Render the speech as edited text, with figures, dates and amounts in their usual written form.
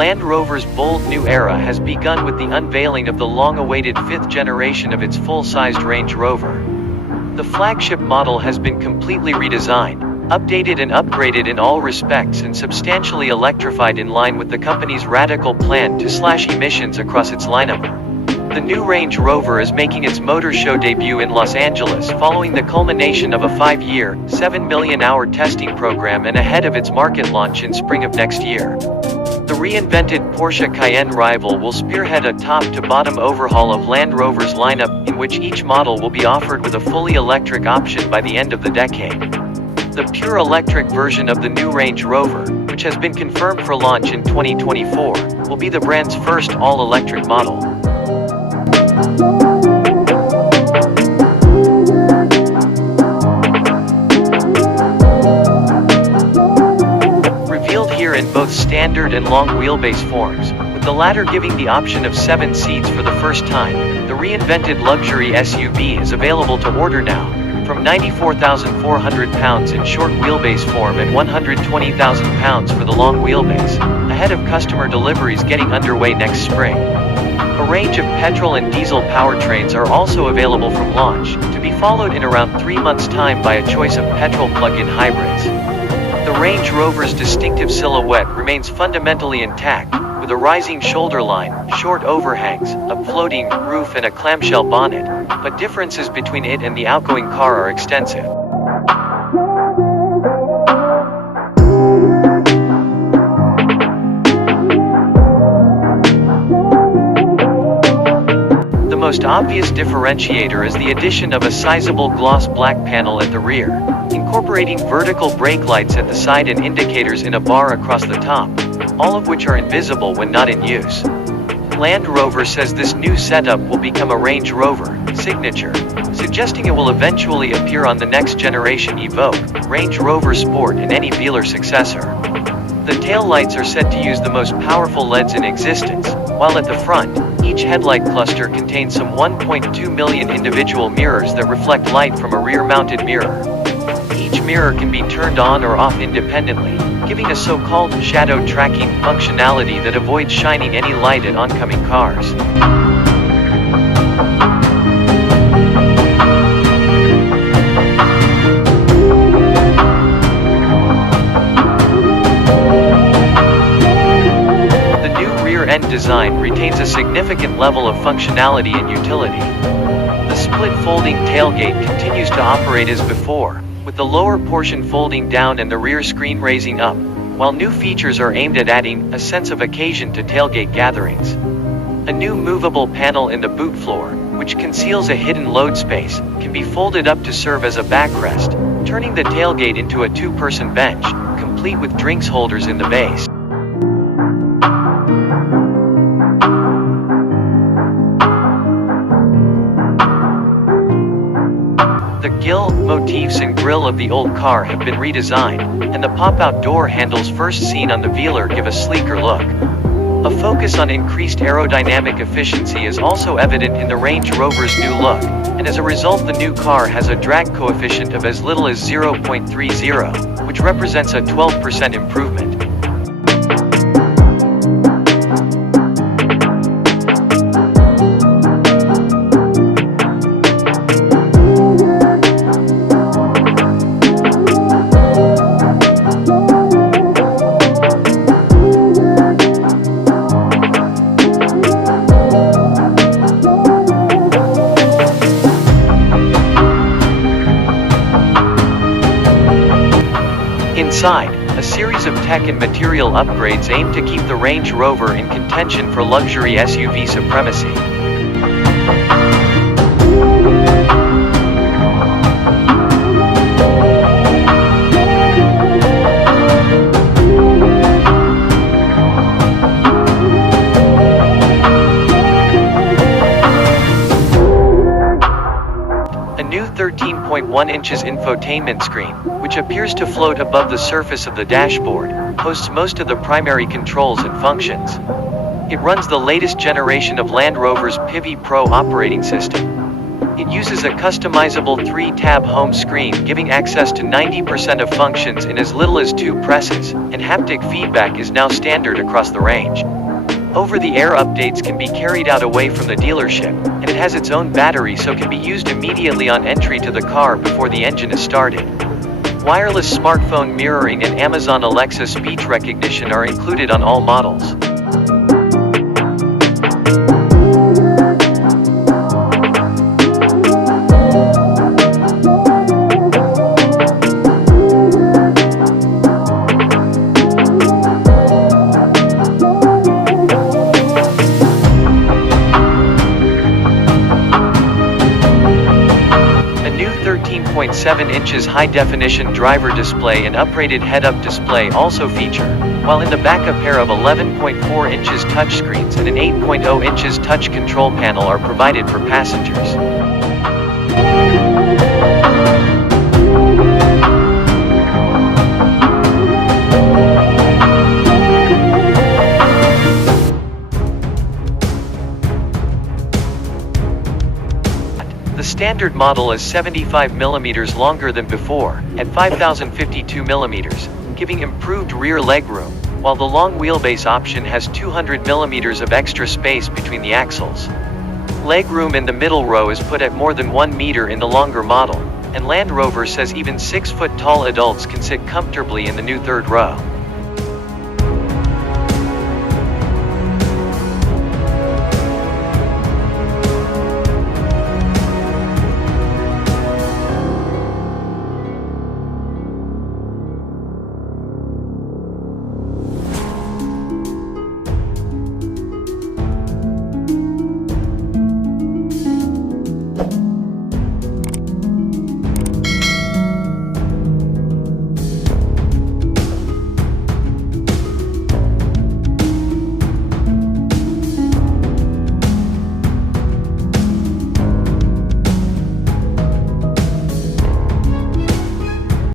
Land Rover's bold new era has begun with the unveiling of the long-awaited fifth generation of its full-sized Range Rover. The flagship model has been completely redesigned, updated and upgraded in all respects, and substantially electrified in line with the company's radical plan to slash emissions across its lineup. The new Range Rover is making its motor show debut in Los Angeles following the culmination of a 5-year, 7 million-hour testing program and ahead of its market launch in spring of next year. The reinvented Porsche Cayenne rival will spearhead a top-to-bottom overhaul of Land Rover's lineup, in which each model will be offered with a fully electric option by the end of the decade. The pure electric version of the new Range Rover, which has been confirmed for launch in 2024, will be the brand's first all-electric model. Revealed here in both standard and long wheelbase forms, with the latter giving the option of 7 seats for the first time, the reinvented luxury SUV is available to order now, from £94,400 in short wheelbase form and £120,000 for the long wheelbase, ahead of customer deliveries getting underway next spring. A range of petrol and diesel powertrains are also available from launch, to be followed in around 3 months' time by a choice of petrol plug-in hybrids. The Range Rover's distinctive silhouette remains fundamentally intact, with a rising shoulder line, short overhangs, a floating roof and a clamshell bonnet, but differences between it and the outgoing car are extensive. The most obvious differentiator is the addition of a sizable gloss black panel at the rear, incorporating vertical brake lights at the side and indicators in a bar across the top, all of which are invisible when not in use. Land Rover says this new setup will become a Range Rover signature, suggesting it will eventually appear on the next generation Evoque, Range Rover Sport and any Velar successor. The taillights are said to use the most powerful LEDs in existence, while at the front, each headlight cluster contains some 1.2 million individual mirrors that reflect light from a rear-mounted mirror. Each mirror can be turned on or off independently, giving a so-called shadow tracking functionality that avoids shining any light at oncoming cars. The new rear-end design retains a significant level of functionality and utility. The split folding tailgate continues to operate as before, with the lower portion folding down and the rear screen raising up, while new features are aimed at adding a sense of occasion to tailgate gatherings. A new movable panel in the boot floor, which conceals a hidden load space, can be folded up to serve as a backrest, turning the tailgate into a 2-person bench, complete with drinks holders in the base. The grille, motifs and grille of the old car have been redesigned, and the pop-out door handles first seen on the Velar give a sleeker look. A focus on increased aerodynamic efficiency is also evident in the Range Rover's new look, and as a result the new car has a drag coefficient of as little as 0.30, which represents a 12% improvement. Inside, a series of tech and material upgrades aim to keep the Range Rover in contention for luxury SUV supremacy. A new 13.1 inches infotainment screen, which appears to float above the surface of the dashboard, hosts most of the primary controls and functions. It runs the latest generation of Land Rover's P530 operating system. It uses a customizable 3-tab home screen, giving access to 90% of functions in as little as 2 presses, and haptic feedback is now standard across the range. Over-the-air updates can be carried out away from the dealership, and it has its own battery so can be used immediately on entry to the car before the engine is started. Wireless smartphone mirroring and Amazon Alexa speech recognition are included on all models. A new 13.7 inches high-definition driver display and upgraded head-up display also feature, while in the back a pair of 11.4 inches touchscreens and an 8.0 inches touch control panel are provided for passengers. The standard model is 75 mm longer than before, at 5,052 mm, giving improved rear legroom, while the long wheelbase option has 200 mm of extra space between the axles. Legroom in the middle row is put at more than 1 meter in the longer model, and Land Rover says even 6-foot tall adults can sit comfortably in the new third row.